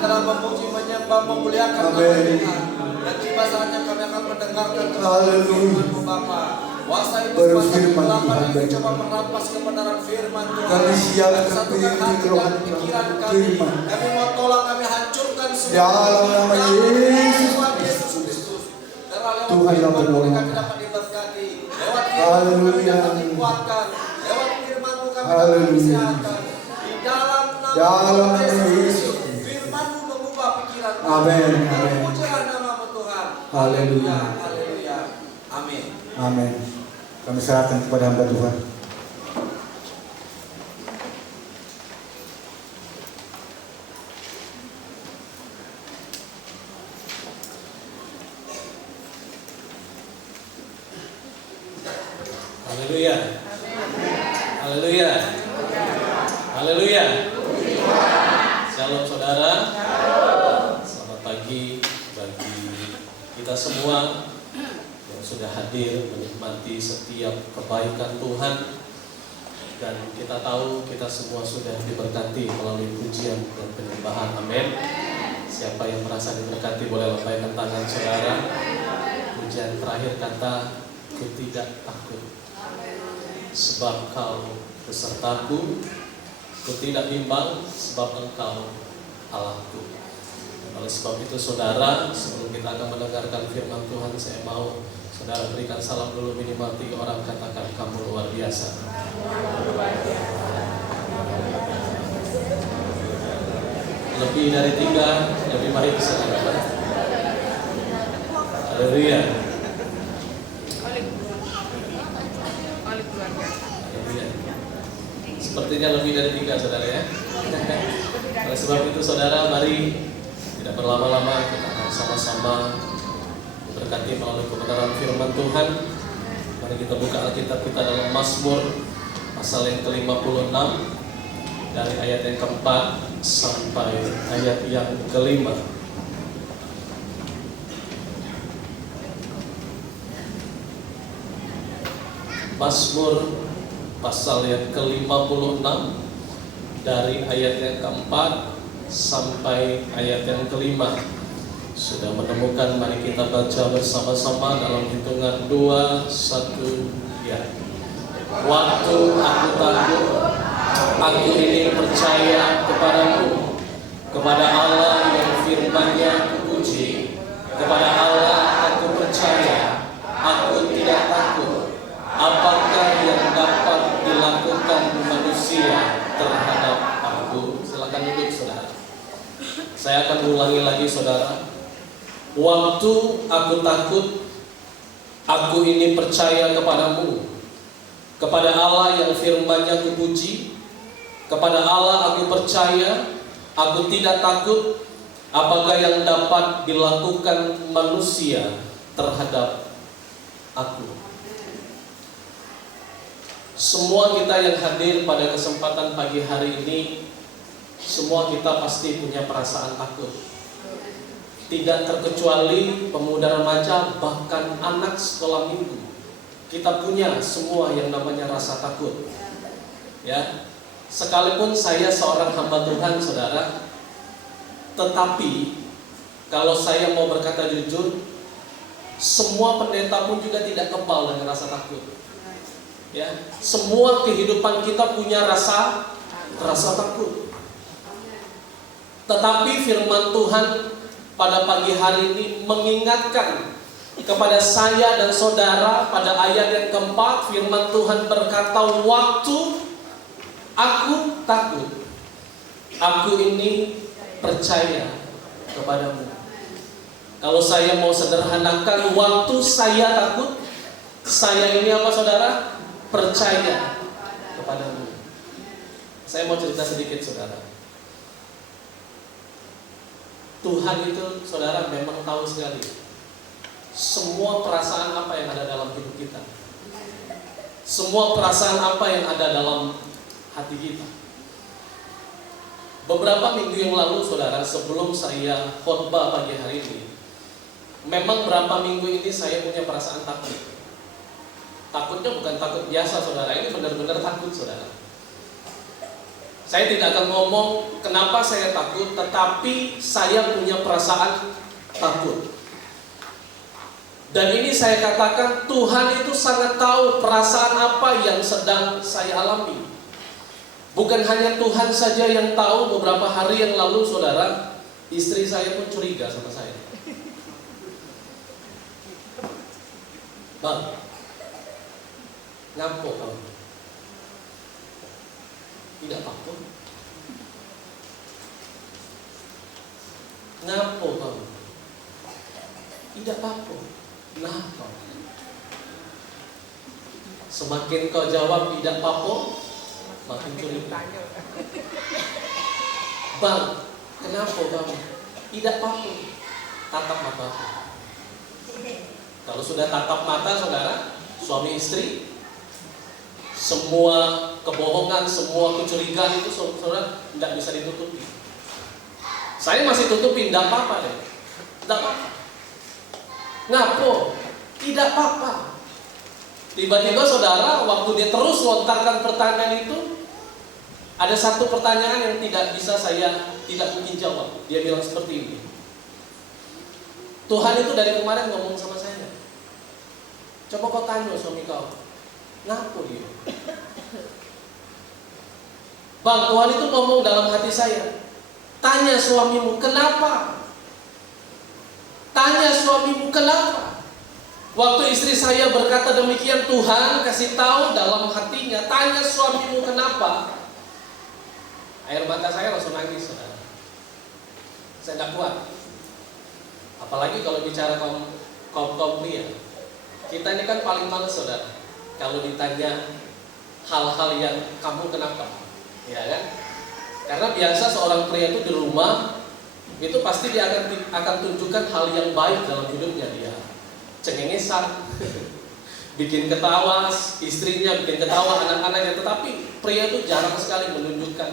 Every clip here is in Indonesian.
telah memuji, menyembah, memuliakan nama Tuhan. Dan tiba saatnya kami akan mendengarkan firman-Mu Bapa. Kuasa itu sepanjang kegelapan yang coba merampas kebenaran firman Tuhan. Kami siap Satukan hati dan pikiran kami. Kami mau tolak, kami hancurkan semua. Dalam nama Yesus Kristus. Tuhan yang menolong. Kami dapat diberkati. Lewat Haleluya. kami dapat dikuatkan. Lewat firman-Mu kami dapat Haleluya. disehatan. Di dalam nama Yesus. firman-Mu mengubah pikiran kami. Amin. Terpujilah nama-Mu Tuhan. Haleluya. Haleluya. Amin. Amin. Kami serahkan kepada hamba Tuhan. Haleluya. Haleluya. Haleluya. Shalom saudara. Selamat pagi bagi kita semua yang sudah hadir menikmati setiap kebaikan Tuhan. Dan kita tahu kita semua sudah diberkati melalui pujian dan penyembahan. Amin. Siapa yang merasa diberkati boleh lambaikan tangan saudara. Pujian terakhir kata, ku tidak takut, sebab Kau besertaku. Ku tidak bimbang, sebab Engkau Allahku. Oleh sebab itu saudara, sebelum kita akan mendengarkan firman Tuhan, saya mau saudara berikan salam dulu minimal 3 orang, katakan kamu luar biasa. Lebih dari 3, lebih baik saudara. Haleluya. Sepertinya lebih dari 3 saudara ya. Oleh sebab itu saudara, mari tidak berlama-lama kita akan sama-sama diberkati melalui kebenaran firman Tuhan. Mari kita buka Alkitab kita dalam Mazmur pasal yang ke-56 dari ayat yang keempat sampai ayat yang kelima. Mazmur pasal yang ke-56 dari ayat yang keempat sampai ayat yang kelima. Sudah menemukan, mari kita baca bersama-sama dalam hitungan 2, 1, ya. Waktu aku takut, aku ini percaya kepadamu, kepada Allah yang firman-Nya kupuji, kepada Allah aku percaya, aku tidak takut. Apakah yang dapat dilakukan manusia terhadap aku? Silakan duduk saudara. Saya akan ulangi lagi saudara. Waktu aku takut, aku ini percaya kepadamu, kepada Allah yang firman-Nya kupuji, kepada Allah aku percaya, aku tidak takut. Apakah yang dapat dilakukan manusia terhadap aku? Semua kita yang hadir pada kesempatan pagi hari ini, semua kita pasti punya perasaan takut. Tidak terkecuali pemuda remaja, bahkan anak sekolah minggu. Kita punya semua yang namanya rasa takut. Ya, sekalipun saya seorang hamba Tuhan, saudara, tetapi kalau saya mau berkata jujur, semua pendeta pun juga tidak kebal dengan rasa takut. Ya, semua kehidupan kita punya rasa takut. Tetapi firman Tuhan pada pagi hari ini mengingatkan kepada saya dan saudara pada ayat yang keempat. Firman Tuhan berkata, waktu aku takut, aku ini percaya kepadamu. Kalau saya mau sederhanakan, waktu saya takut, saya ini apa saudara? Percaya kepadamu. Saya mau cerita sedikit saudara. Tuhan itu saudara memang tahu sekali semua perasaan apa yang ada dalam hidup kita, semua perasaan apa yang ada dalam hati kita. Beberapa minggu yang lalu saudara, sebelum saya khotbah pagi hari ini, memang berapa minggu ini saya punya perasaan takut. Takutnya bukan takut biasa saudara, ini benar-benar takut saudara. Saya tidak akan ngomong kenapa saya takut, tetapi saya punya perasaan takut. Dan ini saya katakan, Tuhan itu sangat tahu perasaan apa yang sedang saya alami. Bukan hanya Tuhan saja yang tahu. Beberapa hari yang lalu, saudara, istri saya pun curiga sama saya. Bang, ngapo kamu? Tidak apa-apa. Ngapo kamu? Tidak apa-apa. Kenapa? Semakin kau jawab tidak apa-apa, makin curiga. Bang, kenapa kamu? Tidak apa-apa. Tatap mata. Kalau sudah tatap mata, saudara, suami istri, semua kebohongan, semua kecurigaan itu, saudara, tidak bisa ditutupi. Saya masih tutupin, tidak apa-apa deh. Tidak apa-apa. Ngapo? Tidak apa-apa. Tiba-tiba saudara, waktu dia terus lontarkan pertanyaan itu, ada satu pertanyaan yang tidak bisa saya tidak mungkin jawab. Dia bilang seperti ini. Tuhan itu dari kemarin ngomong sama saya. Coba kau tanya suami kau, ngapo dia? Bang, Tuhan itu ngomong dalam hati saya. Tanya suamimu kenapa? Tanya suamimu kenapa? Waktu istri saya berkata demikian, Tuhan kasih tahu dalam hatinya, tanya suamimu kenapa? Air mata saya langsung nangis, saudara. Saya tidak kuat. Apalagi kalau bicara kaum pria. Kita ini kan paling males, saudara, kalau ditanya hal-hal yang kamu kenapa, ya kan? Karena biasa seorang pria itu di rumah itu pasti dia akan tunjukkan hal yang baik dalam hidupnya. Dia cengengesan, bikin ketawa istrinya, bikin ketawa anak-anaknya. Tetapi pria itu jarang sekali menunjukkan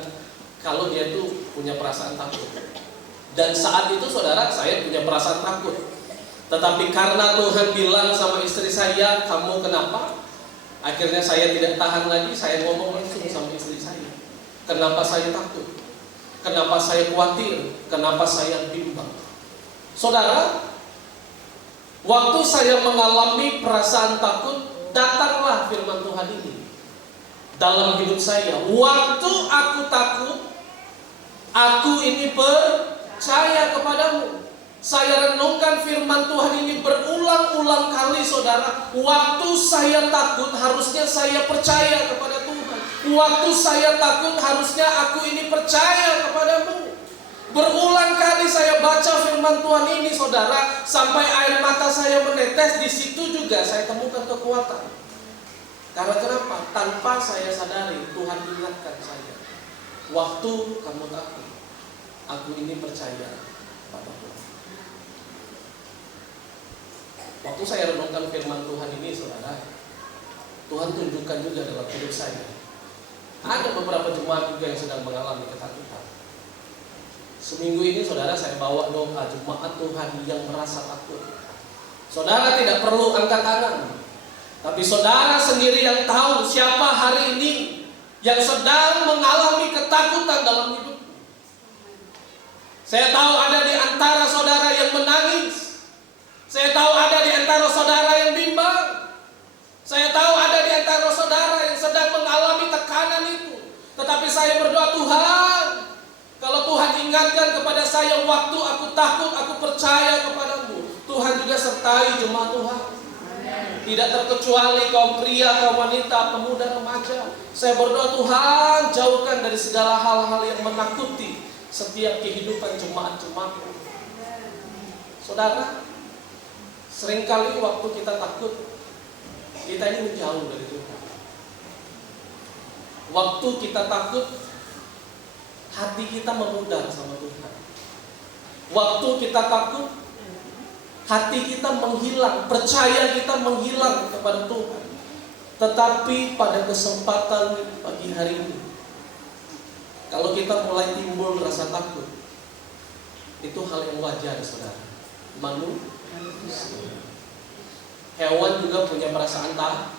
kalau dia itu punya perasaan takut. Dan saat itu saudara, saya punya perasaan takut. Tetapi karena Tuhan bilang sama istri saya, kamu kenapa? Akhirnya saya tidak tahan lagi, saya ngomong langsung sama istri saya. Kenapa saya takut? Kenapa saya khawatir? Kenapa saya bimbang? Saudara, waktu saya mengalami perasaan takut, datanglah firman Tuhan ini dalam hidup saya. Waktu aku takut, aku ini percaya kepadamu. Saya renungkan firman Tuhan ini berulang-ulang kali, saudara. Waktu saya takut, harusnya saya percaya kepada Tuhan. Waktu saya takut, harusnya aku ini percaya kepadamu. Berulang kali saya baca firman Tuhan ini, saudara, sampai air mata saya menetes. Di situ juga saya temukan kekuatan. Karena kenapa? Tanpa saya sadari, Tuhan ingatkan saya. Waktu kamu takut, aku ini percaya pada Tuhan. Waktu saya renungkan firman Tuhan ini, saudara, Tuhan tunjukkan juga dalam hidup saya. Ada beberapa jemaat juga yang sedang mengalami ketakutan. Seminggu ini, saudara, saya bawa doa jemaat Tuhan yang merasa takut. Saudara tidak perlu angkat tangan, tapi saudara sendiri yang tahu siapa hari ini yang sedang mengalami ketakutan dalam hidup. Saya tahu ada di antara saudara yang menangis. Saya tahu ada di antara saudara yang bimbang. Saya tahu ada di antara saudara yang sedang mengalami tekanan itu. Tetapi saya berdoa, Tuhan, kalau Tuhan ingatkan kepada saya waktu aku takut, aku percaya kepadamu. Tuhan juga sertai jemaat Tuhan. Tidak terkecuali kaum pria, kaum wanita, pemuda, remaja. Saya berdoa, Tuhan, jauhkan dari segala hal-hal yang menakuti setiap kehidupan jemaat-jemaatmu. Saudara, seringkali waktu kita takut, kita ini menjauh dari Tuhan. Waktu kita takut, hati kita memudar sama Tuhan. Waktu kita takut, hati kita menghilang, percaya kita menghilang kepada Tuhan. Tetapi pada kesempatan pagi hari ini, kalau kita mulai timbul rasa takut, itu hal yang wajar, saudara. Manusia. Hewan juga punya perasaan takut.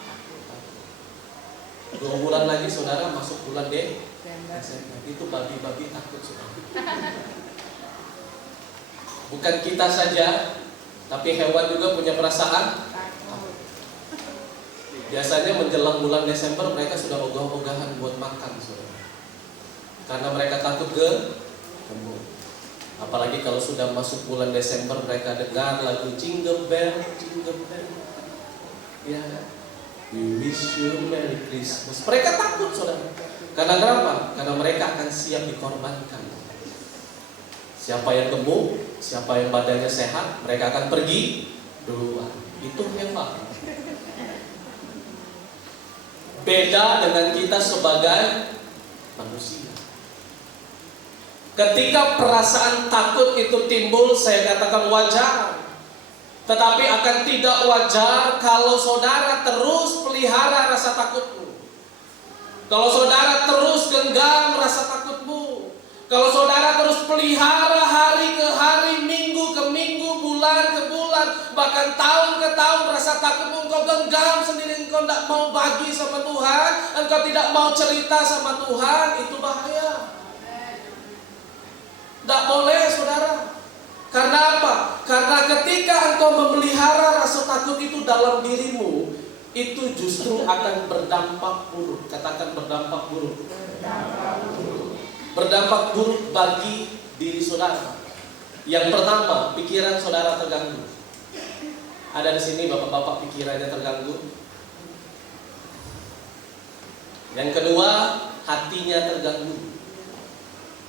2 bulan lagi saudara masuk bulan Desember. Itu babi-babi takut saudara. Bukan kita saja, tapi hewan juga punya perasaan. Biasanya menjelang bulan Desember mereka sudah ogah-ogahan buat makan saudara. Karena mereka takut gemuk. Apalagi kalau sudah masuk bulan Desember mereka dengar lagu Jingle Bell, Jingle Bell. Ya, we wish you Merry Christmas. Mereka takut saudara. Karena kenapa? Karena mereka akan siap dikorbankan. Siapa yang gemuk, siapa yang badannya sehat, mereka akan pergi duluan. Itu hewan. Beda dengan kita sebagai manusia. Ketika perasaan takut itu timbul, saya katakan wajar. Tetapi akan tidak wajar kalau saudara terus pelihara rasa takutmu. Kalau saudara terus genggam rasa takutmu. Kalau saudara terus pelihara hari ke hari, minggu ke minggu, bulan ke bulan, bahkan tahun ke tahun rasa takutmu engkau genggam sendiri, engkau tidak mau bagi sama Tuhan, engkau tidak mau cerita sama Tuhan, itu bahaya. Tidak boleh saudara. Karena apa? Karena ketika engkau memelihara rasa takut itu dalam dirimu, itu justru akan berdampak buruk. Katakan berdampak buruk. Berdampak buruk bagi diri saudara. Yang pertama, pikiran saudara terganggu. Ada di sini bapak-bapak pikirannya terganggu. Yang kedua, hatinya terganggu.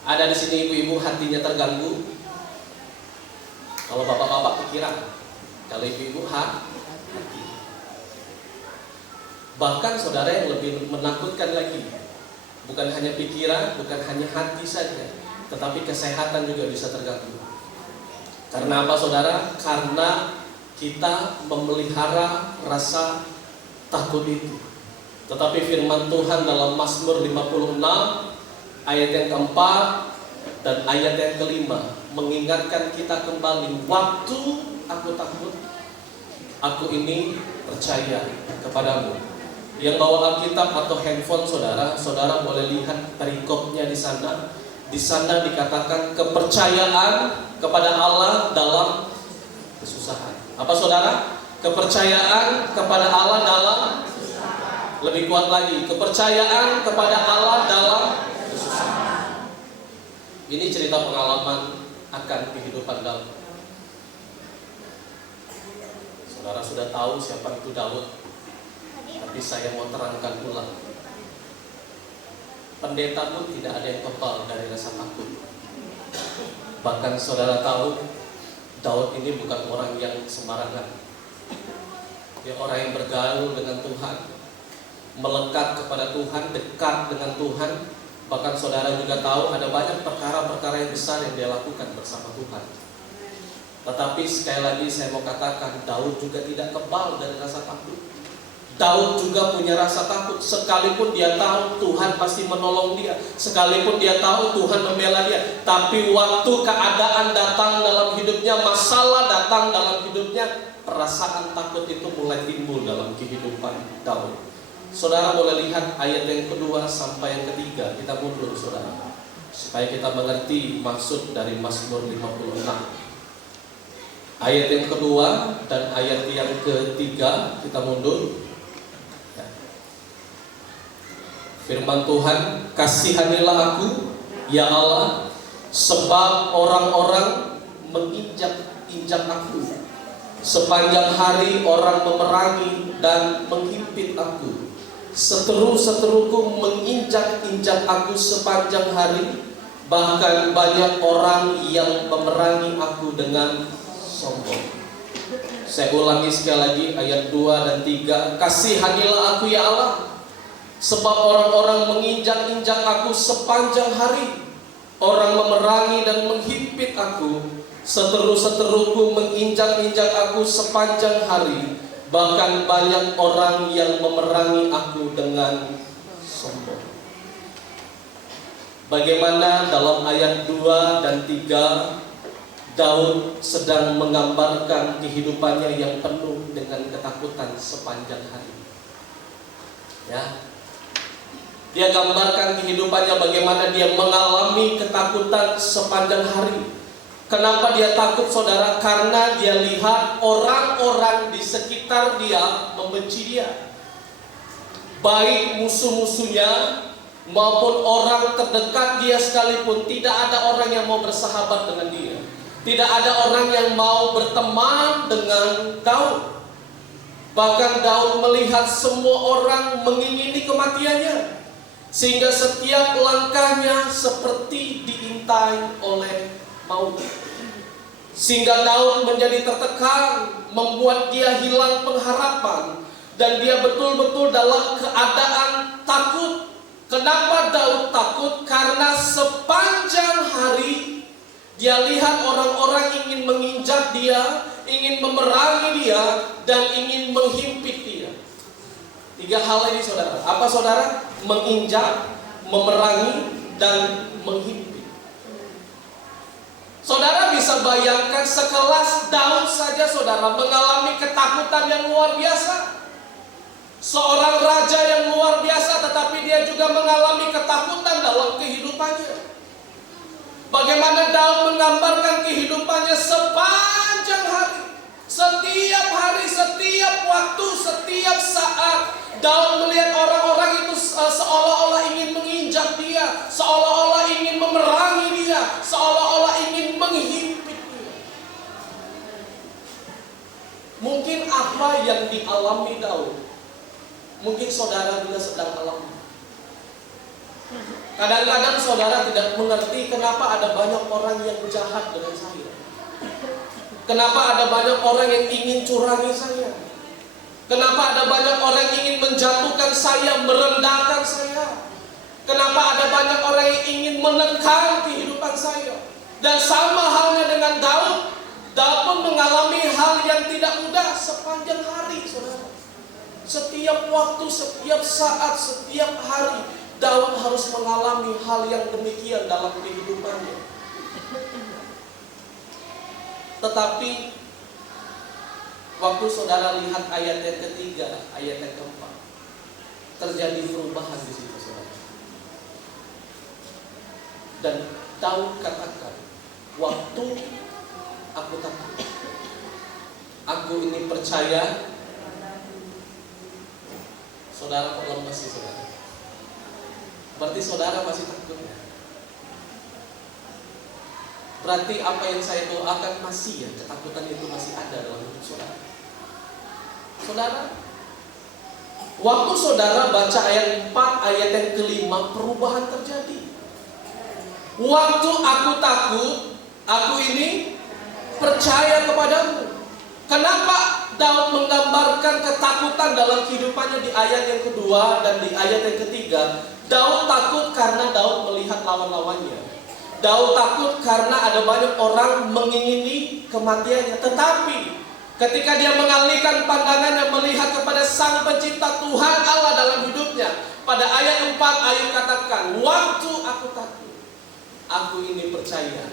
Ada di sini ibu-ibu hatinya terganggu. Kalau bapak-bapak pikiran, kalau ibu-ibu hati. Bahkan saudara yang lebih menakutkan lagi, bukan hanya pikiran, bukan hanya hati saja, tetapi kesehatan juga bisa terganggu. Karena apa saudara? Karena kita memelihara rasa takut itu. Tetapi firman Tuhan dalam Mazmur 56 ayat yang keempat dan ayat yang kelima mengingatkan kita kembali, waktu aku takut, aku ini percaya kepadamu. Yang bawa Alkitab atau handphone saudara, saudara boleh lihat perikopnya di sana. Di sana dikatakan kepercayaan kepada Allah dalam kesusahan. Apa saudara? Kepercayaan kepada Allah dalam kesusahan. Lebih kuat lagi, kepercayaan kepada Allah dalam kesusahan. Ini cerita pengalaman akan kehidupan Daud. Saudara sudah tahu siapa itu Daud, tapi saya mau terangkan ulang. Pendeta pun tidak ada yang kebal dari rasa takut. Bahkan saudara tahu, Daud ini bukan orang yang sembarangan. Dia orang yang bergaul dengan Tuhan, melekat kepada Tuhan, dekat dengan Tuhan. Bahkan saudara juga tahu ada banyak perkara-perkara yang besar yang dia lakukan bersama Tuhan. Tetapi sekali lagi saya mau katakan, Daud juga tidak kebal dari rasa takut. Daud juga punya rasa takut, sekalipun dia tahu Tuhan pasti menolong dia, sekalipun dia tahu Tuhan membela dia. Tapi waktu keadaan datang dalam hidupnya, masalah datang dalam hidupnya, perasaan takut itu mulai timbul dalam kehidupan Daud. Saudara boleh lihat ayat yang kedua sampai yang ketiga. Kita mundur saudara, supaya kita mengerti maksud dari Mazmur 56. Ayat yang kedua dan ayat yang ketiga, kita mundur. Firman Tuhan, kasihanilah aku, ya Allah, sebab orang-orang menginjak-injak aku. Sepanjang hari orang memerangi dan menghimpit aku. Seteru-seteruku menginjak-injak aku sepanjang hari. Bahkan banyak orang yang memerangi aku dengan sombong. Saya ulangi sekali lagi ayat 2 dan 3. Kasihanilah aku ya Allah, sebab orang-orang menginjak-injak aku sepanjang hari. Orang memerangi dan menghimpit aku. Seteru-seteruku menginjak-injak aku sepanjang hari. Bahkan banyak orang yang memerangi aku dengan sombong. Bagaimana dalam ayat 2 dan 3 Daud sedang menggambarkan kehidupannya yang penuh dengan ketakutan sepanjang hari. Ya, Dia gambarkan kehidupannya bagaimana dia mengalami ketakutan sepanjang hari. Kenapa dia takut, saudara? Karena dia lihat orang-orang di sekitar dia membenci dia. Baik musuh-musuhnya maupun orang terdekat dia sekalipun, tidak ada orang yang mau bersahabat dengan dia. Tidak ada orang yang mau berteman dengan Daud. Bahkan Daud melihat semua orang mengingini kematiannya, sehingga setiap langkahnya seperti diintai oleh maut. Sehingga Daud menjadi tertekan, membuat dia hilang pengharapan, dan dia betul-betul dalam keadaan takut. Kenapa Daud takut? Karena sepanjang hari dia lihat orang-orang ingin menginjak dia, ingin memerangi dia, dan ingin menghimpit dia. 3 hal ini, saudara. Apa, saudara? Menginjak, memerangi, dan menghimpit. Saudara bisa bayangkan sekelas Daud saja, saudara, mengalami ketakutan yang luar biasa. Seorang raja yang luar biasa, tetapi dia juga mengalami ketakutan dalam kehidupannya. Bagaimana Daud menggambarkan kehidupannya sepanjang hari. Setiap hari, setiap waktu, setiap saat Daud melihat orang-orang itu seolah-olah ingin menginjak dia, seolah-olah ingin memerangi dia, seolah-olah ingin menghimpit dia. Mungkin apa yang dialami Daud, mungkin saudara juga sedang alami. Kadang-kadang saudara tidak mengerti kenapa ada banyak orang yang jahat dengan saya. Kenapa ada banyak orang yang ingin curangi saya? Kenapa ada banyak orang yang ingin menjatuhkan saya, merendahkan saya? Kenapa ada banyak orang yang ingin menekan kehidupan saya? Dan sama halnya dengan Daud, Daud pun mengalami hal yang tidak mudah sepanjang hari, saudara. Setiap waktu, setiap saat, setiap hari, Daud harus mengalami hal yang demikian dalam kehidupannya. Tetapi waktu saudara lihat ayat yang ketiga, ayat yang keempat, terjadi perubahan di situ, saudara. Dan Daud katakan, waktu aku takut, aku ini percaya. Saudara kok lemes sih, saudara? Berarti saudara masih takut ya? Berarti apa yang saya doakan masih ya, ketakutan itu masih ada dalam hidup saudara. Saudara, waktu saudara baca ayat 4, ayat yang kelima, perubahan terjadi. Waktu aku takut, aku ini percaya kepadamu. Kenapa Daud menggambarkan ketakutan dalam kehidupannya di ayat yang kedua dan di ayat yang ketiga? Daud takut karena Daud melihat lawan-lawannya. Daud takut karena ada banyak orang mengingini kematiannya. Tetapi ketika dia mengalihkan pandangannya melihat kepada Sang Pencipta Tuhan Allah dalam hidupnya, pada ayat 4 ayat katakan, waktu aku takut, aku ini percaya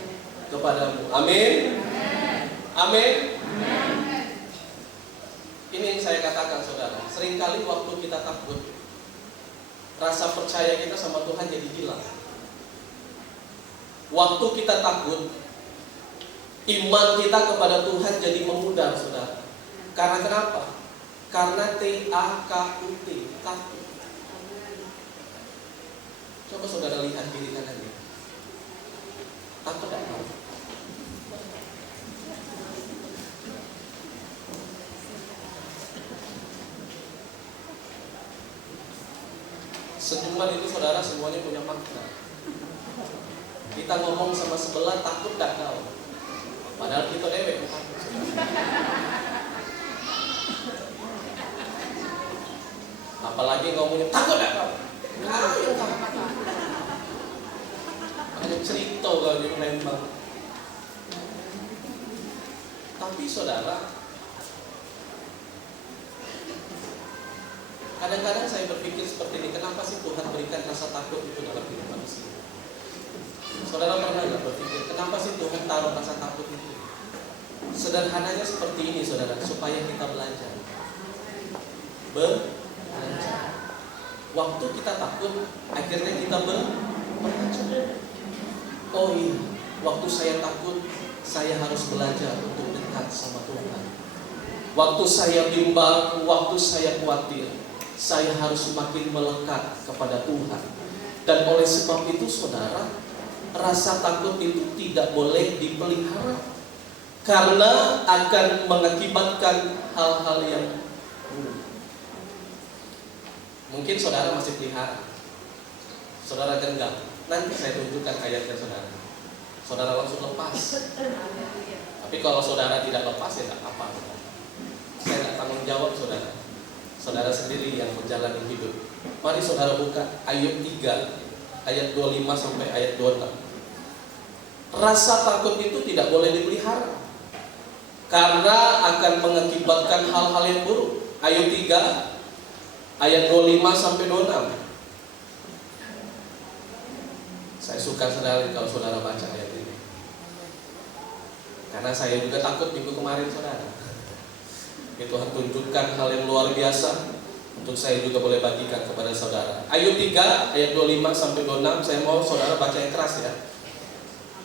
kepadamu. Amin. Amin. Ini yang saya katakan, saudara. Seringkali waktu kita takut, rasa percaya kita sama Tuhan jadi hilang. Waktu kita takut, iman kita kepada Tuhan jadi memudar, saudara. Karena kenapa? Karena T-A-K-U-T, takut. Coba saudara lihat kiri kanannya. Takut apa? Senyuman itu, saudara, semuanya punya makna. Kita ngomong sama sebelah, takut gak kau? Padahal kita dewek takut. Apalagi ngomongnya, takut gak kau? Kau yang takut. Ada cerita kalau di Palembang. Tapi saudara, kadang-kadang saya berpikir seperti ini, kenapa sih Tuhan berikan rasa takut itu dalam hidup manusia? Saudara pernah nggak berpikir, kenapa sih Tuhan taruh rasa takut itu? Sederhananya seperti ini, saudara, supaya kita belajar. Belajar. waktu kita takut, akhirnya kita berkacau. Oh iya, waktu saya takut, saya harus belajar untuk dekat sama Tuhan. Waktu saya bimbang, waktu saya khawatir, saya harus semakin melekat kepada Tuhan. Dan oleh sebab itu saudara, rasa takut itu tidak boleh dipelihara, karena akan mengakibatkan hal-hal yang buruk. Mungkin saudara masih pelihara, saudara genggam, nanti saya tunjukkan ayatnya saudara. Saudara langsung lepas. Tapi kalau saudara tidak lepas ya tidak apa-apa. Saya tidak tanggung jawab saudara. Saudara sendiri yang menjalani hidup. Mari saudara buka Ayub 3 ayat 25 sampai ayat 26. Rasa takut itu tidak boleh dipelihara, karena akan mengakibatkan hal-hal yang buruk. Ayub 3 ayat 25 sampai 26. Saya suka sekali kalau saudara baca ayat ini, karena saya juga takut minggu kemarin saudara. Tuhan tunjukkan hal yang luar biasa untuk saya juga boleh bagikan kepada saudara. Ayub 3 ayat 25 sampai 26. Saya mau saudara baca yang keras ya.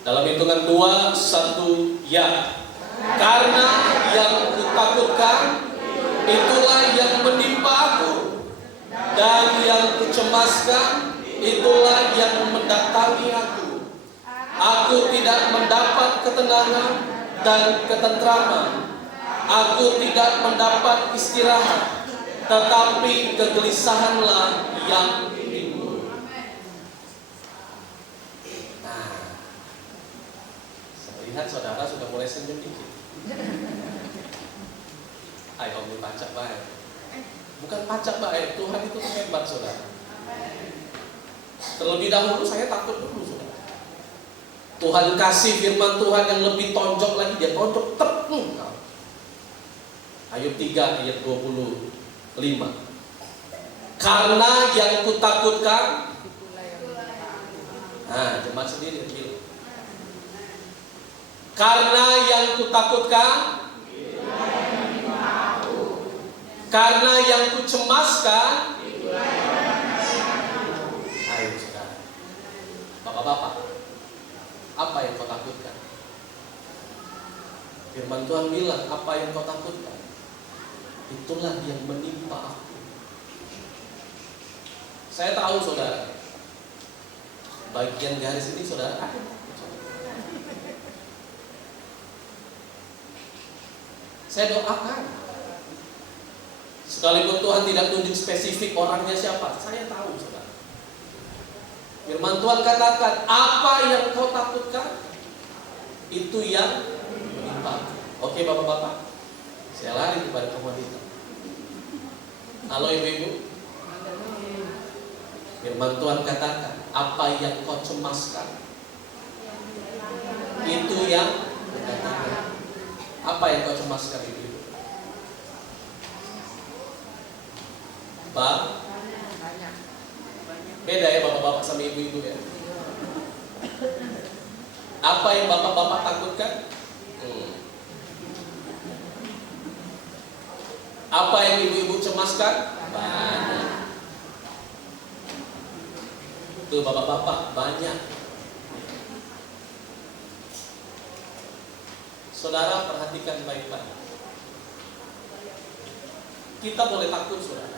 Dalam hitungan 2, 1, ya. Karena yang kutakutkan itulah yang menimpa aku, dan yang kucemaskan itulah yang mendatangi aku. Aku tidak mendapat ketenangan dan ketentraman. Aku tidak mendapat istirahat, tetapi kegelisahanlah yang timbul. Nah, saya lihat saudara sudah mulai senyum dikit. Ayo Om baca baik. Bukan pacak baik, Tuhan itu hebat saudara. Terlebih dahulu saya takut dulu saudara. Tuhan kasih firman Tuhan yang lebih tonjok lagi, dia tonjok tepung. Ayub 3 ayat 25. Karena yang kutakutkan, nah jemaat sendiri bilang, karena yang kutakutkan, karena yang kucemaskan, ayo saudara, bapak-bapak, apa yang kau takutkan? Firman Tuhan bilang, apa yang kau takutkan, itulah yang menimpa aku. Saya tahu saudara, bagian garis ini saudara ada. Saya doakan, sekalipun Tuhan tidak tunjuk spesifik orangnya siapa, saya tahu saudara. Firman Tuhan katakan, apa yang kau takutkan, itu yang menimpa. Oke bapak-bapak, saya lari kepada wanita. Halo ibu-ibu, firman Tuhan katakan, apa yang kau cemaskan, itu yang mendatangkan. Apa yang kau cemaskan ibu-ibu? Beda ya bapak-bapak sama ibu-ibu ya. Apa yang bapak-bapak takutkan? Apa yang ibu-ibu cemaskan? Banyak. Tuh bapak-bapak banyak. Saudara perhatikan baik-baik. Kita boleh takut saudara.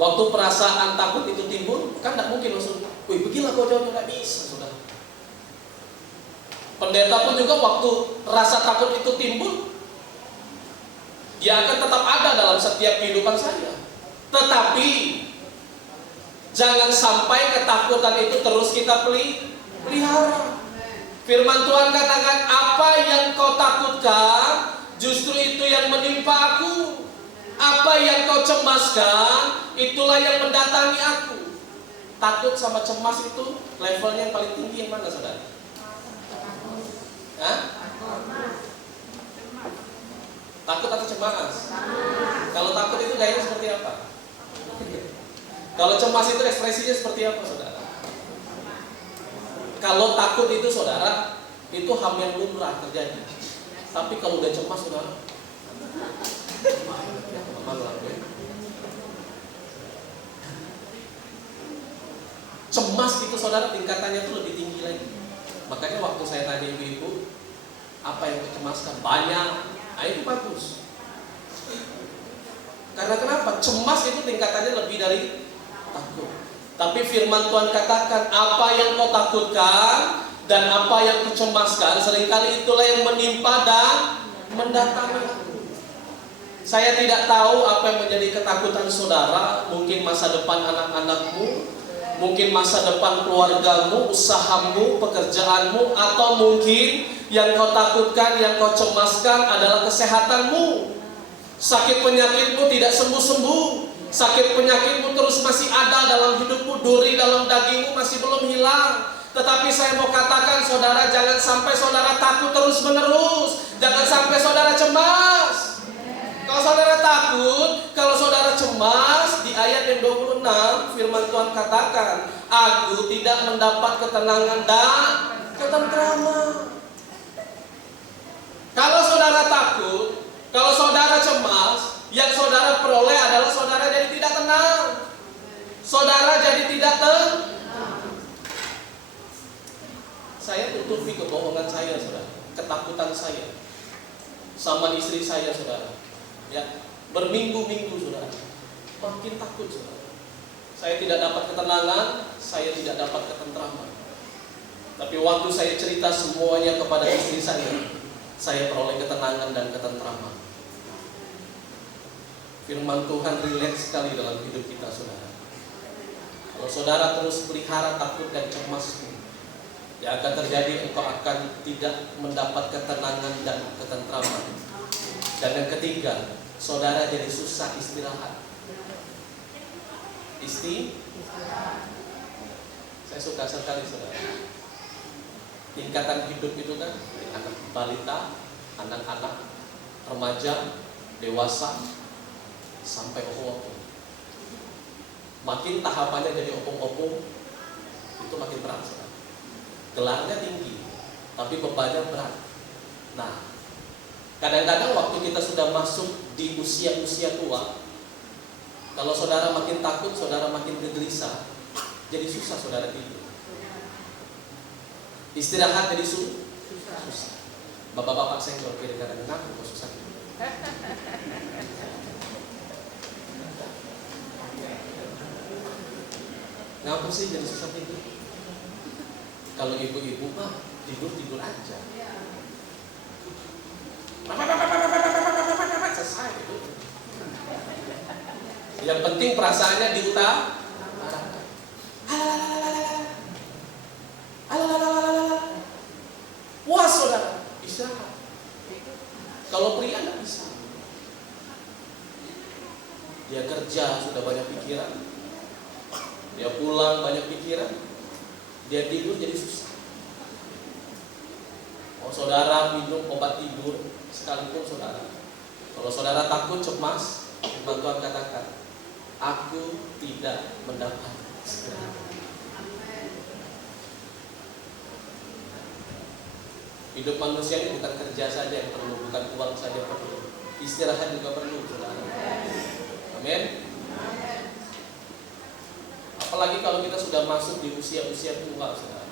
Waktu perasaan takut itu timbul, kan tidak mungkin langsung, wih beginilah kau jawab, nggak bisa saudara. Pendeta pun juga waktu rasa takut itu timbul, dia akan tetap ada dalam setiap kehidupan saya. Tetapi jangan sampai ketakutan itu terus kita pelihara. Firman Tuhan katakan, apa yang kau takutkan, justru itu yang menimpa aku. Apa yang kau cemaskan, itulah yang mendatangi aku. Takut sama cemas itu levelnya yang paling tinggi yang mana saudara? Hah? Takut atau cemas? Kalau takut itu gayanya seperti apa? Kalau cemas itu ekspresinya seperti apa saudara? Kalau takut itu saudara, itu hal yang lumrah terjadi. Tapi kalau udah cemas saudara, Cemas itu saudara tingkatannya itu lebih tinggi lagi. Makanya waktu saya tanya ibu-ibu, apa yang mencemaskan? Banyak. Nah, itu bagus. Karena kenapa? Cemas itu tingkatannya lebih dari takut. Tapi firman Tuhan katakan, apa yang kau takutkan dan apa yang kau cemaskan, seringkali itulah yang menimpa dan mendatangi aku. Saya tidak tahu apa yang menjadi ketakutan saudara. Mungkin masa depan anak-anakmu, mungkin masa depan keluargamu, usahamu, pekerjaanmu, atau mungkin yang kau takutkan, yang kau cemaskan adalah kesehatanmu. Sakit penyakitmu tidak sembuh-sembuh. Sakit penyakitmu terus masih ada dalam hidupmu, duri dalam dagingmu masih belum hilang. Tetapi saya mau katakan saudara, jangan sampai saudara takut terus menerus. Jangan sampai saudara cemas. Kalau saudara takut, kalau saudara cemas, di ayat yang 26 firman Tuhan katakan, aku tidak mendapat ketenangan dan ketentraman. Kalau saudara takut, kalau saudara cemas, yang saudara peroleh adalah saudara jadi tidak tenang. Saudara jadi tidak tenang. Saya tutupi kebohongan saya, saudara, ketakutan saya sama istri saya, saudara. Ya, berminggu-minggu saudara, makin takut saudara. Saya tidak dapat ketenangan, saya tidak dapat ketentraman. Tapi waktu saya cerita semuanya kepada istri saya peroleh ketenangan dan ketentraman. Firman Tuhan rileks sekali dalam hidup kita saudara. Kalau saudara terus pelihara takut dan cemas, yang akan terjadi, engkau akan tidak mendapat ketenangan dan ketentraman. Dan yang ketiga, saudara jadi susah istirahat. Saya suka sekali saudara. Tingkatan hidup itu kan anak balita, anak-anak, remaja, dewasa, sampai opung-opung. Makin tahapannya jadi opung-opung, itu makin berat saudara. Gelarnya tinggi, tapi bebannya berat. Nah, kadang-kadang waktu kita sudah masuk di usia-usia tua, kalau saudara makin takut, saudara makin gelisah, jadi susah saudara tidur. Istirahat jadi susah. Bapak-bapak senggol kiri kanan, ngaku kok susah tidur. Ngaku sih jadi susah tidur. Kalau ibu-ibu mah tidur aja. Selesai itu. Yang penting perasaannya diutarakan. Puas saudara, istirahat. Kalau pria nggak bisa. Dia kerja sudah banyak pikiran, dia pulang banyak pikiran, dia tidur jadi susah. Oh saudara minum obat tidur sekalipun saudara, kalau saudara takut cemas, firman Tuhan katakan, aku tidak mendapat istirahat. Hidup manusia ini bukan kerja saja yang perlu, bukan uang saja yang perlu, istirahat juga perlu saudara. Amin. Apalagi kalau kita sudah masuk di usia-usia tua saudara.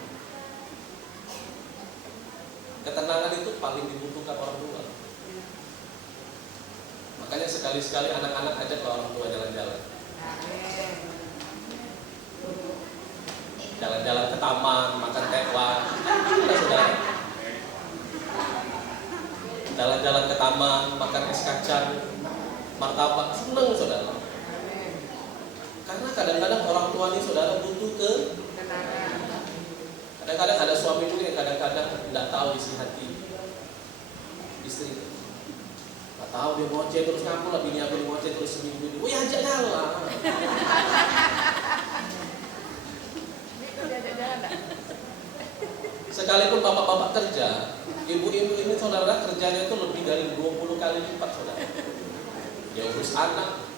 Ketenangan itu paling dibutuhkan orang tua. Makanya sekali-sekali anak-anak ajak ke orang tua jalan-jalan. Jalan-jalan ke taman, makan tekwan. Saudara. Jalan-jalan ke taman, makan es kacang, martabak, seneng saudara. Karena kadang-kadang orang tua ini saudara butuh ke kadang-kadang ada suami juga yang kadang-kadang tidak tahu isi hati istri. Nggak tahu dia ngoceh terus, ngaku lah bini aku ngoceh terus seminggu ini. Wih ajak jalan. Sekalipun bapak-bapak kerja, ibu-ibu ini saudara kerjanya itu lebih dari 20 kali lipat saudara. Dia urus anak,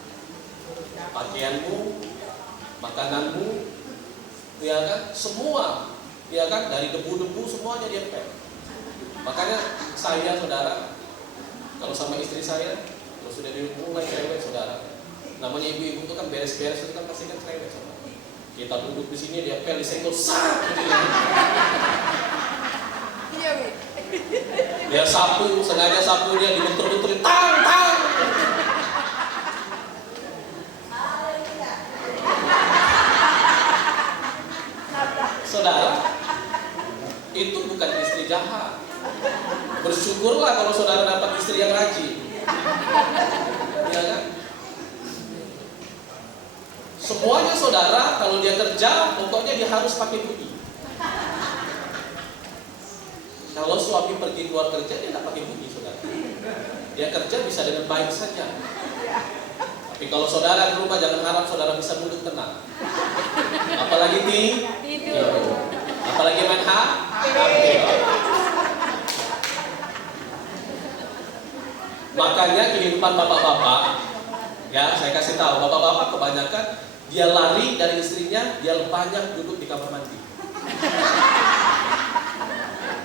pakaianmu, makananmu, ya kan, semua, ya kan, dari debu-debu semuanya dia pack. Makanya saya saudara, kalau sama istri saya, kalau sudah dimulai cerewet saudara, namanya ibu-ibu itu kan beres-beres itu kan pasti kan cerewet saudara. Kita duduk di sini, dia pel disenggol, sat gitu. Dia sapu, sengaja sapu dia dibentur-benturin, tang. Saudara, itu bukan istri jahat. Bersyukurlah kalau saudara dapat istri yang rajin. Iya kan? Semuanya saudara, kalau dia kerja, pokoknya dia harus pakai bunyi. Kalau suami pergi keluar kerja, dia tidak pakai bunyi, saudara. Dia kerja bisa dengan baik saja. Tapi kalau saudara di rumah, jangan harap saudara bisa duduk tenang. Apalagi tidur. Apalagi main HP. Makanya kehidupan bapak-bapak, ya saya kasih tahu, bapak-bapak kebanyakan dia lari dari istrinya, dia banyak duduk di kamar mandi.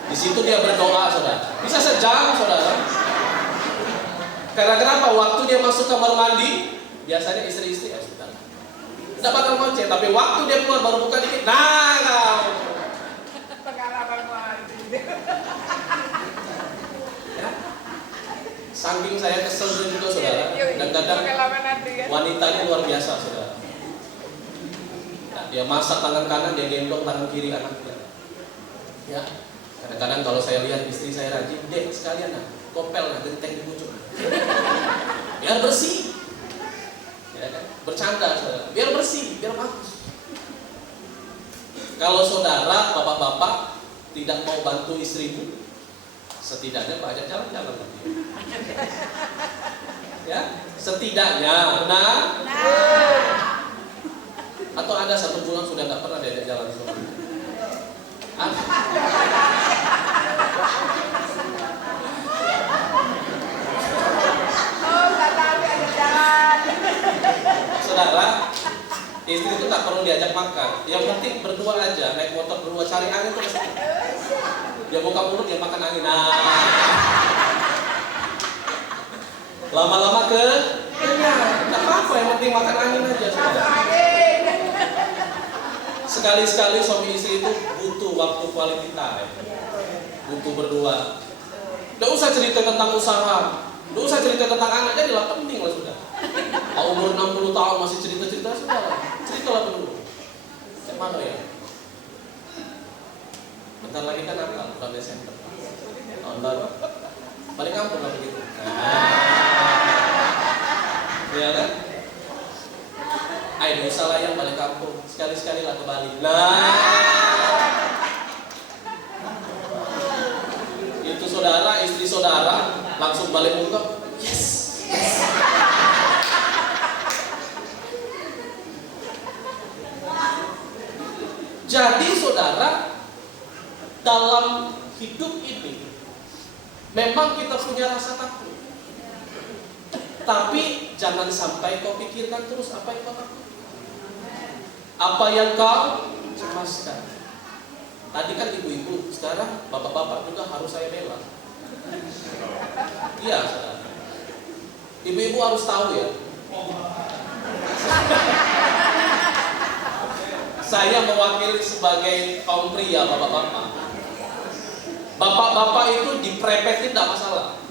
Di situ dia berdoa, saudara. Bisa sejam, saudara. Karena kenapa? Waktu dia masuk kamar mandi, biasanya istri-istri sudah tidak bakal ngoceh, tapi waktu dia keluar baru buka dikit, pengalaman mandi. Ya. Saking saya kesel juga, saudara. Dan kadang wanitanya luar biasa, saudara. Nah, dia masak tangan kanan, dia gendong tangan kiri anaknya. Ya. Kadang-kadang kalau saya lihat istri saya rajin, dek sekalian kopel genteng di pucuk. Biar bersih. Ya kan? Bercanda, saudara. Biar bersih, biar bagus. Kalau saudara, bapak-bapak tidak mau bantu istrimu, setidaknya Pak ajak jalan-jalan nanti. Ya, setidaknya, benar? Atau ada 1 bulan sudah nggak pernah diajak jalan sama ibu? Saudara, istri itu tak perlu diajak makan. Yang penting berdua aja, naik motor berdua, cari angin tuh pasti. Dia buka mulut, dia makan angin. Lama-lama kenyang. Tak apa-apa, yang penting makan angin aja. Sekali-sekali suami istri itu butuh waktu quality time. Butuh berdua. Nggak usah cerita tentang usaha, nggak usah cerita tentang anak, jadilah penting lah sudah. Umur 60 tahun masih cerita-cerita, sudah ceritalah dulu. Mana ya? Bentar lagi kan Natal, bulan Desember, tahun baru. Balik kampung lah begitu. Ya kan? Ayo usah lah yang balik kampung, sekali-sekali lah ke Bali. Itu saudara, istri saudara langsung balik muka. Yes. Jadi saudara, dalam hidup ini memang kita punya rasa takut. Tapi jangan sampai kau pikirkan terus apa yang kau takut, apa yang kau cemaskan. Tadi kan ibu-ibu, sekarang bapak-bapak juga harus saya bela. Iya, saudara. Ibu-ibu harus tahu ya. Saya mewakili sebagai kaum pria, bapak-bapak. Bapak-bapak itu diprepetin tidak masalah.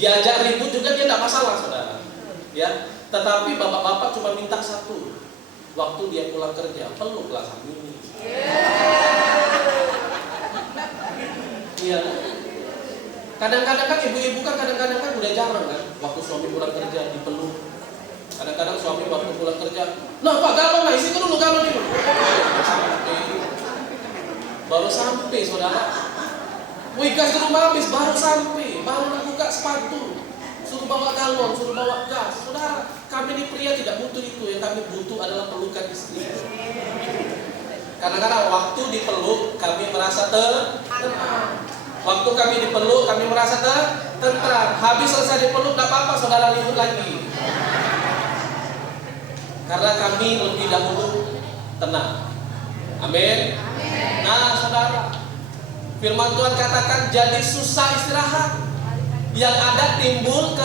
Diajak ribut juga dia tidak masalah, saudara. Ya, tetapi bapak-bapak cuma minta satu. Waktu dia pulang kerja, peluklah sambil ini. Iya. Kadang-kadang kan ibu-ibu kan kadang-kadang kan udah jarang kan waktu suami pulang kerja dipeluk. Kadang-kadang suami waktu pulang kerja, nah Pak galau nggak isi dulu galau dulu. Baru sampai saudara. Wih gas di rumah habis baru sampai, baru nak buka sepatu, suruh bawa galon, suruh bawa gas. Saudara, kami ini pria tidak butuh itu, yang kami butuh adalah pelukan istri. Kadang-kadang waktu dipeluk kami merasa tenang. Waktu kami dipeluk kami merasa tentram. Habis selesai dipeluk tidak apa-apa saudara ribut lagi. Karena kami lebih dahulu tenang. Amin. Nah saudara, firman Tuhan katakan jadi susah istirahat, yang ada timbul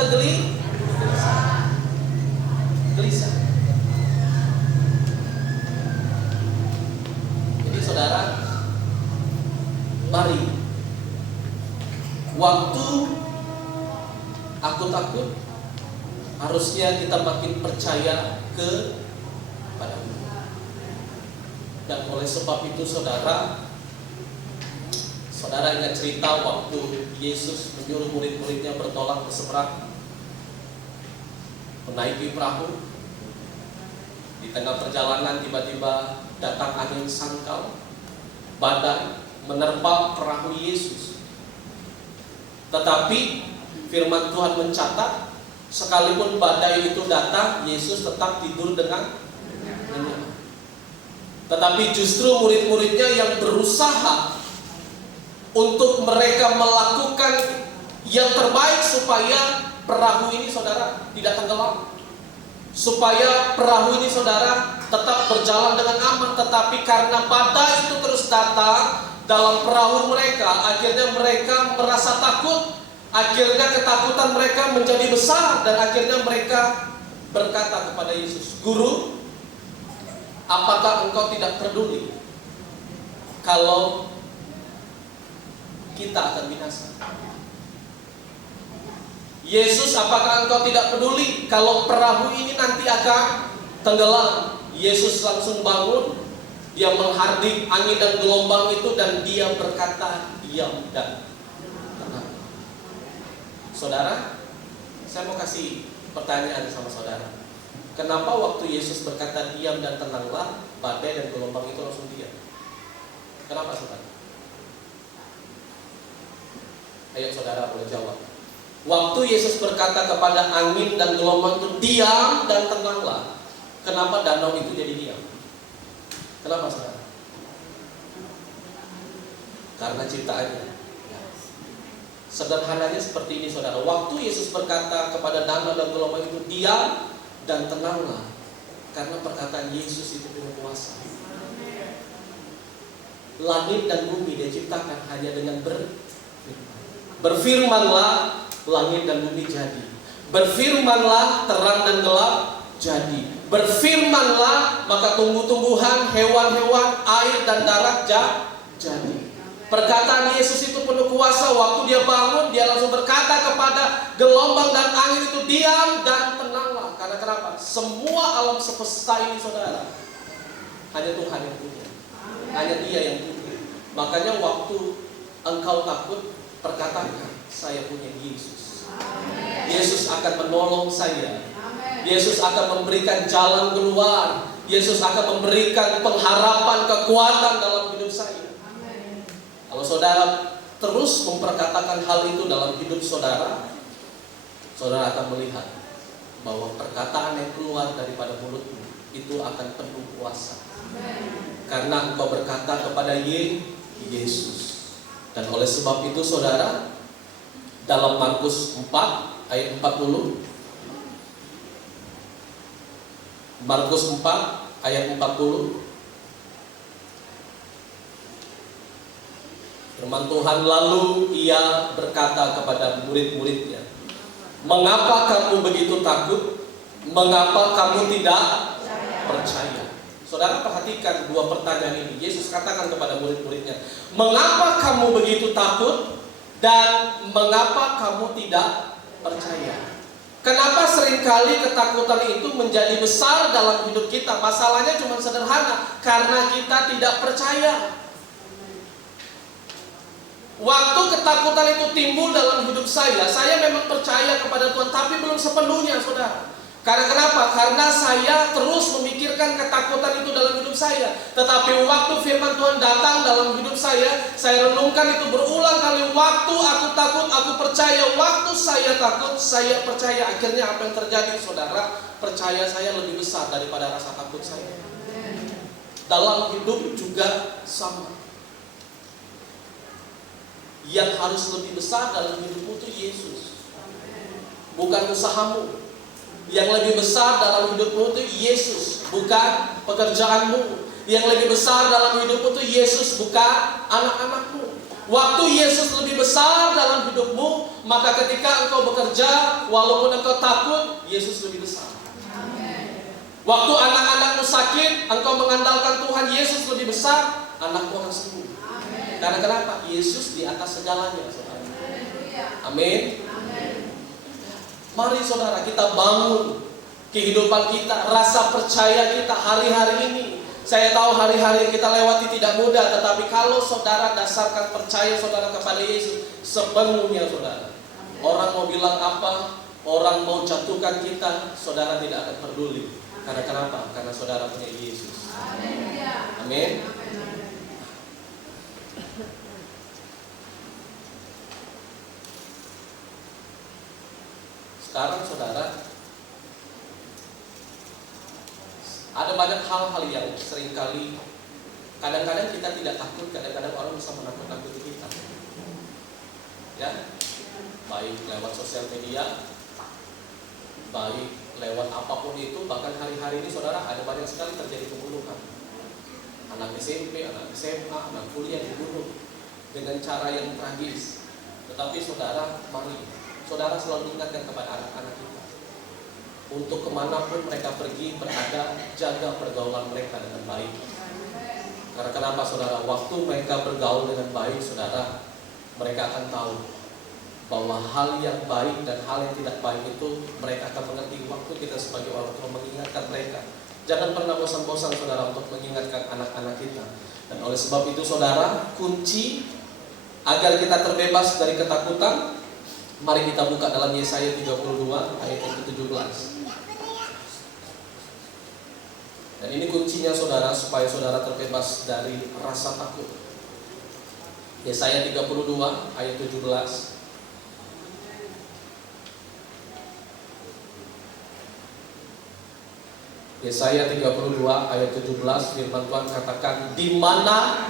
gelisah. takut, harusnya kita makin percaya kepadamu. Dan oleh sebab itu saudara ingat cerita waktu Yesus menyuruh murid-muridnya bertolak ke seberang, menaiki perahu. Di tengah perjalanan tiba-tiba datang angin sangkal, badai menerpa perahu Yesus. Tetapi firman Tuhan mencatat, sekalipun badai itu datang, Yesus tetap tidur dengan nyenyak. Tetapi justru murid-muridnya yang berusaha untuk mereka melakukan yang terbaik supaya perahu ini saudara tidak tenggelam, supaya perahu ini saudara tetap berjalan dengan aman. Tetapi karena badai itu terus datang dalam perahu mereka, akhirnya mereka merasa takut. Akhirnya ketakutan mereka menjadi besar, dan akhirnya mereka berkata kepada Yesus, "Guru, apakah engkau tidak peduli kalau kita akan binasa?" Yesus, apakah engkau tidak peduli kalau perahu ini nanti akan tenggelam? Yesus langsung bangun, dia menghardik angin dan gelombang itu, dan dia berkata, "Diam dan tenang." Saudara, saya mau kasih pertanyaan sama saudara. Kenapa waktu Yesus berkata diam dan tenanglah, badai dan gelombang itu langsung diam? Kenapa saudara? Ayo saudara boleh jawab. Waktu Yesus berkata kepada angin dan gelombang itu diam dan tenanglah, kenapa danau itu jadi diam? Kenapa saudara? Karena ciptaannya. Sederhananya seperti ini saudara. Waktu Yesus berkata kepada danau dan gelombang itu diam dan tenanglah, karena perkataan Yesus itu punya kuasa. Langit dan bumi dia ciptakan hanya dengan berfirmanlah, langit dan bumi jadi. Berfirmanlah, terang dan gelap jadi. Berfirmanlah, maka tumbuh-tumbuhan, hewan-hewan, air dan darat jadi. Perkataan Yesus itu penuh kuasa. Waktu dia bangun, dia langsung berkata kepada gelombang dan angin itu diam dan tenanglah. Karena kenapa? Semua alam semesta ini saudara, hanya Tuhan yang punya. Hanya Dia yang punya. Makanya waktu engkau takut, perkatakan, saya punya Yesus. Yesus akan menolong saya. Yesus akan memberikan jalan keluar. Yesus akan memberikan pengharapan, kekuatan dalam hidup saya. Kalau saudara terus memperkatakan hal itu dalam hidup saudara, saudara akan melihat bahwa perkataan yang keluar daripada mulutmu itu akan penuh kuasa. Karena engkau berkata kepada Yesus. Dan oleh sebab itu saudara, dalam Markus 4 ayat 40, Markus 4 ayat 40, firman Tuhan, lalu ia berkata kepada murid-muridnya, "Mengapa kamu begitu takut? Mengapa kamu tidak percaya?" Saudara perhatikan dua pertanyaan ini. Yesus katakan kepada murid-muridnya, "Mengapa kamu begitu takut? Dan mengapa kamu tidak percaya?" Kenapa seringkali ketakutan itu menjadi besar dalam hidup kita? Masalahnya cuma sederhana, karena kita tidak percaya. Waktu ketakutan itu timbul dalam hidup saya memang percaya kepada Tuhan, tapi belum sepenuhnya saudara. Karena kenapa? Karena saya terus memikirkan ketakutan itu dalam hidup saya. Tetapi waktu firman Tuhan datang dalam hidup saya renungkan itu berulang kali. Waktu aku takut, aku percaya. Waktu saya takut, saya percaya. Akhirnya apa yang terjadi saudara? Percaya saya lebih besar daripada rasa takut saya. Dalam hidup juga sama. Yang harus lebih besar dalam hidupmu itu Yesus, bukan usahamu. Yang lebih besar dalam hidupmu itu Yesus, bukan pekerjaanmu. Yang lebih besar dalam hidupmu itu Yesus, bukan anak-anakmu. Waktu Yesus lebih besar dalam hidupmu, maka ketika engkau bekerja, walaupun engkau takut, Yesus lebih besar. Waktu anak-anakmu sakit, engkau mengandalkan Tuhan, Yesus lebih besar, anakmu akan sembuh. Karena kenapa? Yesus di atas segalanya, saudara. Amin. Mari saudara kita bangun kehidupan kita, rasa percaya kita hari-hari ini. Saya tahu hari-hari yang kita lewati tidak mudah, tetapi kalau saudara dasarkan percaya saudara kepada Yesus sepenuhnya saudara. Orang mau bilang apa, orang mau jatuhkan kita, saudara tidak akan peduli. Karena kenapa? Karena saudara punya Yesus. Amin. Sekarang saudara, ada banyak hal-hal yang seringkali kadang-kadang kita tidak takut, kadang-kadang orang bisa menakut-nakuti kita. Ya, baik lewat sosial media, baik lewat apapun itu, bahkan hari-hari ini saudara ada banyak sekali terjadi pembunuhan. Anak SMP, anak SMA, anak kuliah dibunuh dengan cara yang tragis. Tetapi saudara, mari saudara selalu ingatkan kepada anak-anak kita untuk kemanapun mereka pergi berada, jaga pergaulan mereka dengan baik. Karena kenapa saudara? Waktu mereka bergaul dengan baik saudara, mereka akan tahu bahwa hal yang baik dan hal yang tidak baik itu mereka akan mengerti. Waktu kita sebagai orang tua mengingatkan mereka, jangan pernah bosan-bosan saudara untuk mengingatkan anak-anak kita. Dan oleh sebab itu saudara, kunci agar kita terbebas dari ketakutan, mari kita buka dalam Yesaya 32 ayat yang ke-17. Dan ini kuncinya saudara, supaya saudara terbebas dari rasa takut. Yesaya 32 ayat 17. Yesaya 32 ayat 17, firman Tuhan katakan, di mana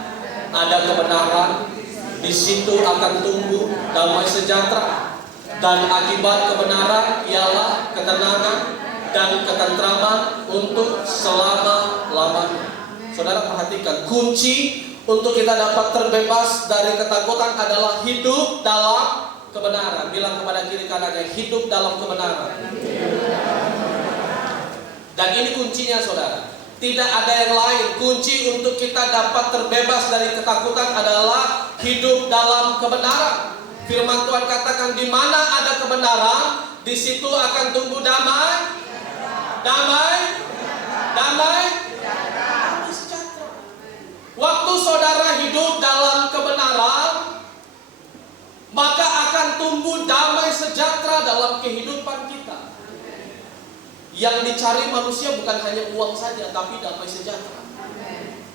ada kebenaran, di situ akan tumbuh damai sejahtera, dan akibat kebenaran ialah ketenangan dan ketentraman untuk selama-lamanya. Saudara perhatikan, kunci untuk kita dapat terbebas dari ketakutan adalah hidup dalam kebenaran. Bilang kepada kiri kanannya, hidup dalam kebenaran. Dan ini kuncinya saudara, tidak ada yang lain. Kunci untuk kita dapat terbebas dari ketakutan adalah hidup dalam kebenaran. Firman Tuhan katakan, di mana ada kebenaran, di situ akan tumbuh damai, damai, damai, damai sejahtera. Waktu saudara hidup dalam kebenaran, maka akan tumbuh damai sejahtera dalam kehidupan kita. Yang dicari manusia bukan hanya uang saja, tapi damai sejahtera.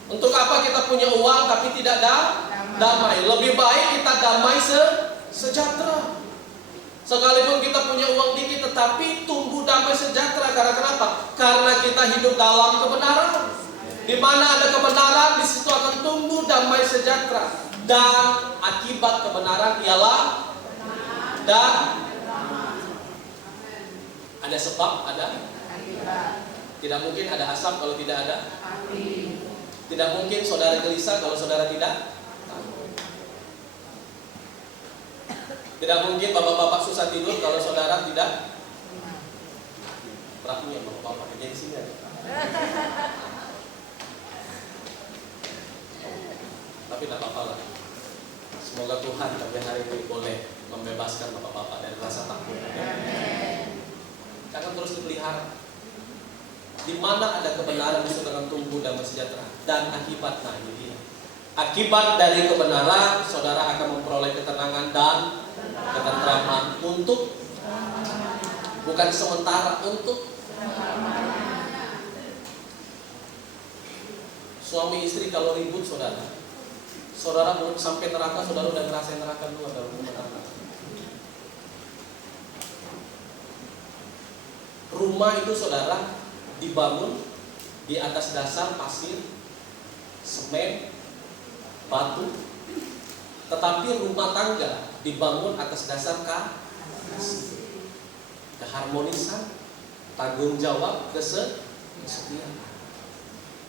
Untuk apa kita punya uang tapi tidak damai? Lebih baik kita damai sejahtera. Sekalipun kita punya uang dikit, tetapi tumbuh damai sejahtera. Karena kenapa? Karena kita hidup dalam kebenaran. Di mana ada kebenaran, di situ akan tumbuh damai sejahtera. Dan akibat kebenaran ialah dan ada sebab, ada tidak mungkin ada asap kalau tidak ada api. Tidak mungkin saudara gelisah kalau saudara tidak takut. Tidak mungkin bapak-bapak susah tidur kalau saudara tidak perahunya bapak-bapak gengsinya. Tapi tidak apa-apa lah. Semoga Tuhan pada hari ini boleh membebaskan bapak-bapak dari rasa takut. Jangan terus dipelihara. Di mana ada kebenaran, di situ akan tumbuh damai sejahtera. Dan akibat, nah ini dia. Akibat dari kebenaran, saudara akan memperoleh ketenangan dan ketentraman untuk, bukan sementara, untuk. Suami istri kalau ribut saudara belum sampai neraka, saudara udah ngerasain neraka dulu dalam rumah tangga. Rumah itu saudara dibangun di atas dasar pasir, semen, batu. Tetapi rumah tangga dibangun atas dasar kasih, keharmonisan, tanggung jawab, kesetiaan.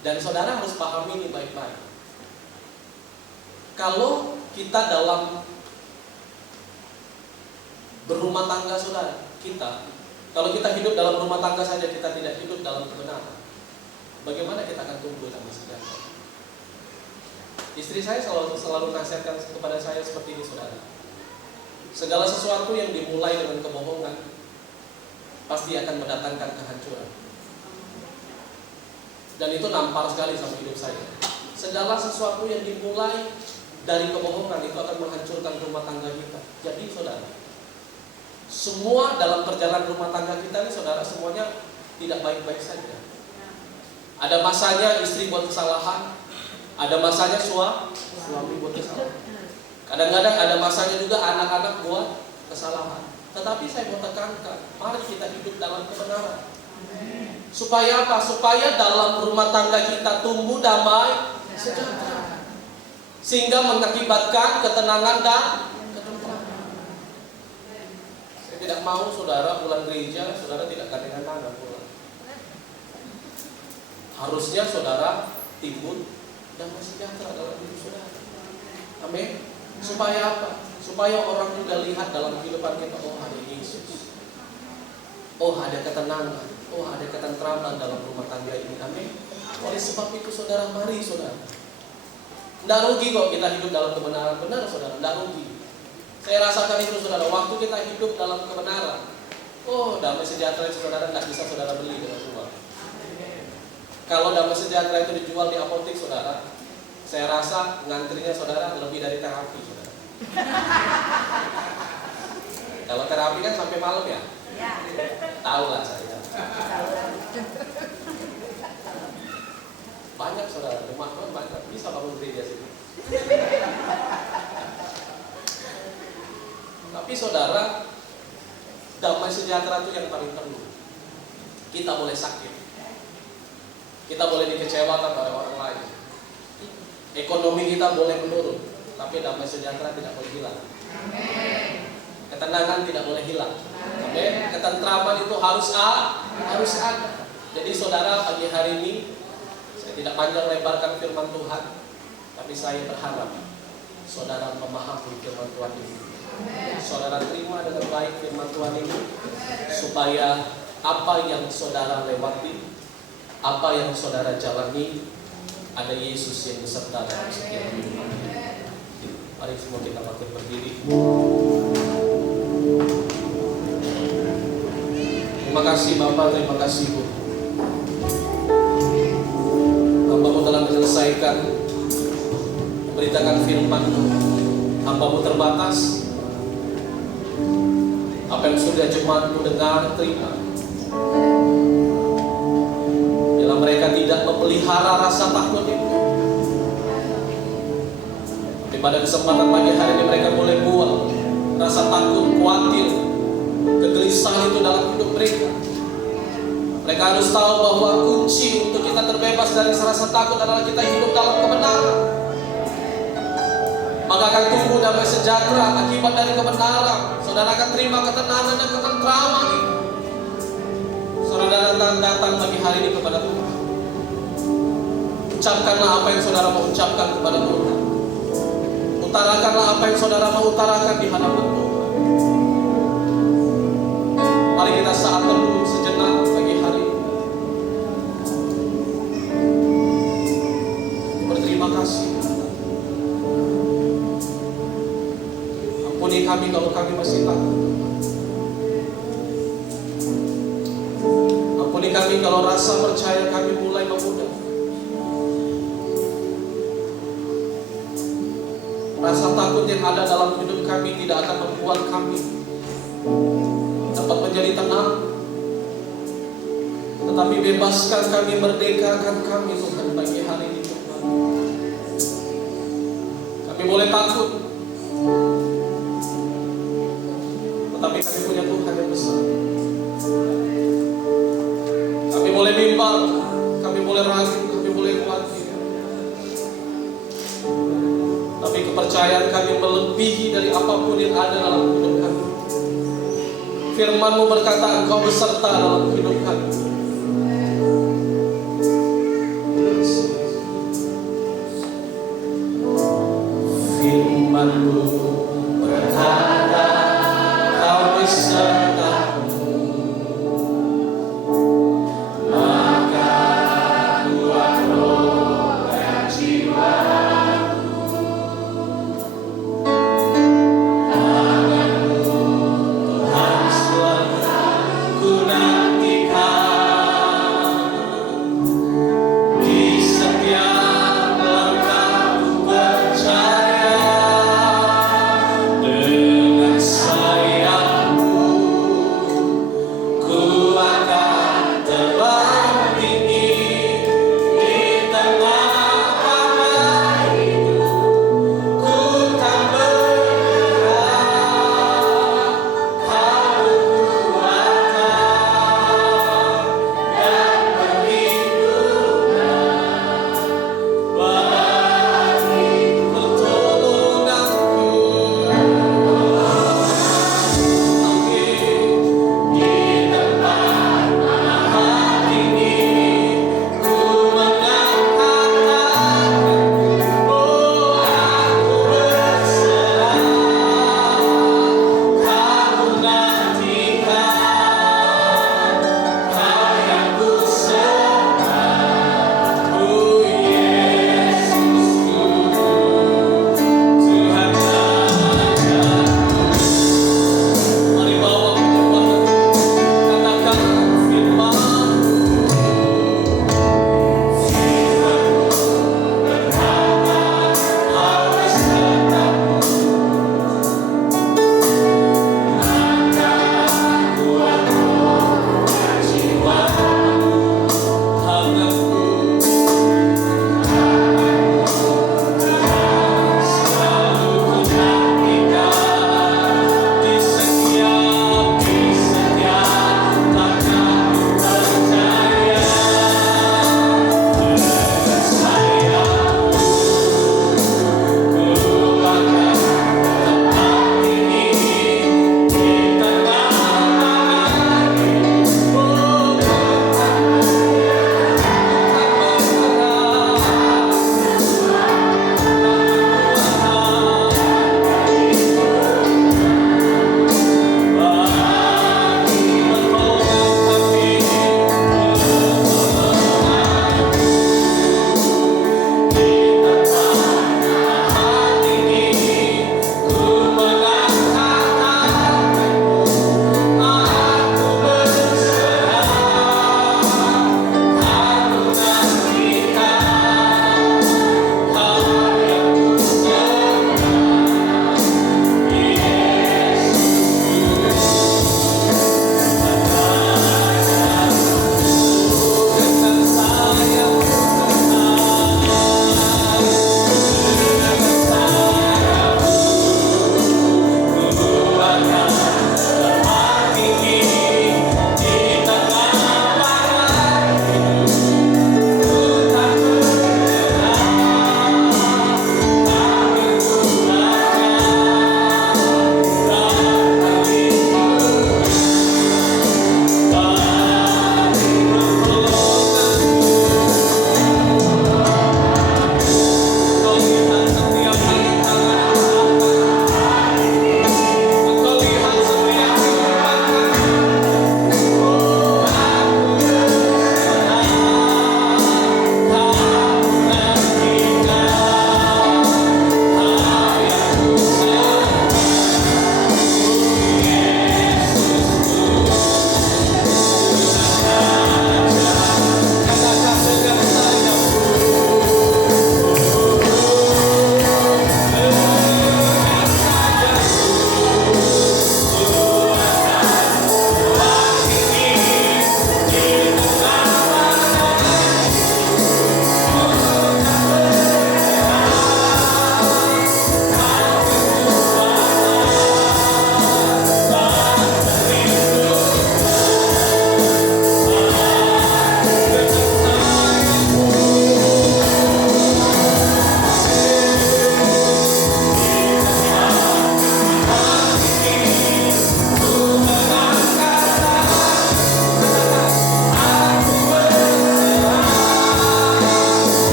Dan saudara harus pahami ini baik-baik. Kalau kita dalam berumah tangga saudara, kalau kita hidup dalam rumah tangga saja, kita tidak hidup dalam kebenaran, bagaimana kita akan tumbuh damai sejahtera? Istri saya selalu nasihatkan kepada saya seperti ini saudara. Segala sesuatu yang dimulai dengan kebohongan pasti akan mendatangkan kehancuran. Dan itu nampar sekali sama hidup saya. Segala sesuatu yang dimulai dari kebohongan itu akan menghancurkan rumah tangga kita. Jadi saudara, semua dalam perjalanan rumah tangga kita ini saudara, semuanya tidak baik-baik saja. Ada masanya istri buat kesalahan, ada masanya suami buat kesalahan. Kadang-kadang ada masanya juga anak-anak buat kesalahan. Tetapi saya mau tekankan, mari kita hidup dalam kebenaran. Supaya apa? Supaya dalam rumah tangga kita tumbuh damai sejahtera, sehingga mengakibatkan ketenangan dan ketentraman. Saya tidak mau saudara pulang gereja, saudara tidak gandengan tangan pulang. Harusnya saudara timbul damai sejahtera dalam hidup saudara. Amin. Supaya apa? Supaya orang juga lihat dalam kehidupan kita, oh ada Yesus, oh ada ketenangan, oh ada ketentraman dalam rumah tangga ini. Amin. Oleh sebab itu saudara, mari saudara, tidak rugi kok kita hidup dalam kebenaran. Benar saudara, tidak rugi. Saya rasakan itu saudara, waktu kita hidup dalam kebenaran, oh damai sejahtera itu saudara tidak bisa saudara beli dengan uang. Kalau damai sejahtera itu dijual di apotek saudara, saya rasa ngantrinya saudara lebih dari terapi saudara. Kalau terapi kan sampai malam ya? Tahu lah saya. Banyak saudara, rumah Tuhan banyak, bisa bangun gereja sini. Tapi saudara, damai sejahtera itu yang paling perlu. Kita boleh sakit, kita boleh dikecewakan oleh orang lain, ekonomi kita boleh menurun, tapi damai sejahtera tidak boleh hilang. Ketenangan tidak boleh hilang. Amin. Ketentraman itu harus ada. Jadi saudara, pagi hari ini saya tidak panjang lebarkan firman Tuhan, tapi saya berharap saudara memahami firman Tuhan ini. Saudara terima dengan baik firman Tuhan ini, supaya apa yang saudara lewati, apa yang saudara jalani, ada Yesus yang beserta dalam setiap kehidupan. Mari semua kita bangkit berdiri. Terima kasih Bapak, terima kasih Bu. Hamba-Mu telah menyelesaikan memberitakan firman-Mu. Hamba-Mu terbatas. Apa yang sudah jemaat-Mu dengar, terima. Bila mereka tidak memelihara rasa takut itu, tapi pada kesempatan pagi hari ini mereka boleh buang rasa takut, khawatir, kegelisahan itu dalam hidup mereka. Mereka harus tahu bahwa kunci untuk kita terbebas dari rasa takut adalah kita hidup dalam kebenaran. Maka akan tumbuh damai sejahtera akibat dari kebenaran. Saudara akan terima ketenangan dan ketentraman ini. Saudara datang pagi hari ini kepada Tuhan. Ucapkanlah apa yang saudara mau ucapkan kepada Tuhan. Utarakanlah apa yang saudara mau utarakan di hadapan Tuhan. Mari kita saat teduh sejenak pagi hari ini. Berterima kasih. Ampuni kami kalau kami masih takut. Ampuni kami kalau rasa percaya kami mulai memudar. Rasa takut yang ada dalam hidup kami tidak akan membuat kami dapat menjadi tenang. Tetapi bebaskan kami, merdekakan kami Tuhan pagi hari ini Tuhan. Kami boleh takut, tetapi kami punya Tuhan yang besar. Kami boleh bimbang, kami boleh ragu, kami boleh khawatir, tapi kepercayaan kami melebihi dari apapun yang ada dalam hidup kami. Firman-Mu berkata Engkau beserta dalam hidup kami. Firman-Mu berkata Engkau beserta-Mu, maka kuat roh dan jiwa. Tangan-Mu Tuhan selalu ku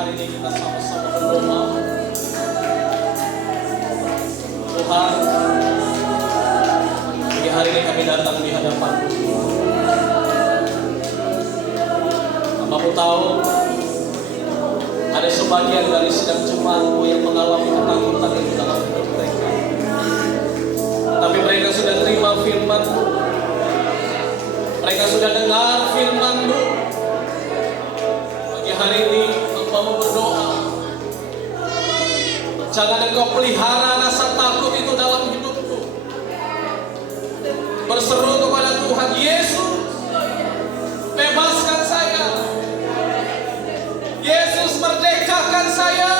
hari ini kita sama-sama berdoa. Tuhan, pagi hari ini kami datang di hadapan-Mu. Hamba-Mu tahu ada sebagian dari sidang jemaat-Mu yang mengalami ketakutan itu dalam hidup mereka. Tapi mereka sudah terima firman-Mu. Mereka sudah dengar firman-Mu. Pagi hari ini hamba-Mu berdoa, jangan Engkau pelihara rasa takut itu dalam hidupku. Berseru kepada Tuhan Yesus, bebaskan saya. Yesus, merdekakan saya.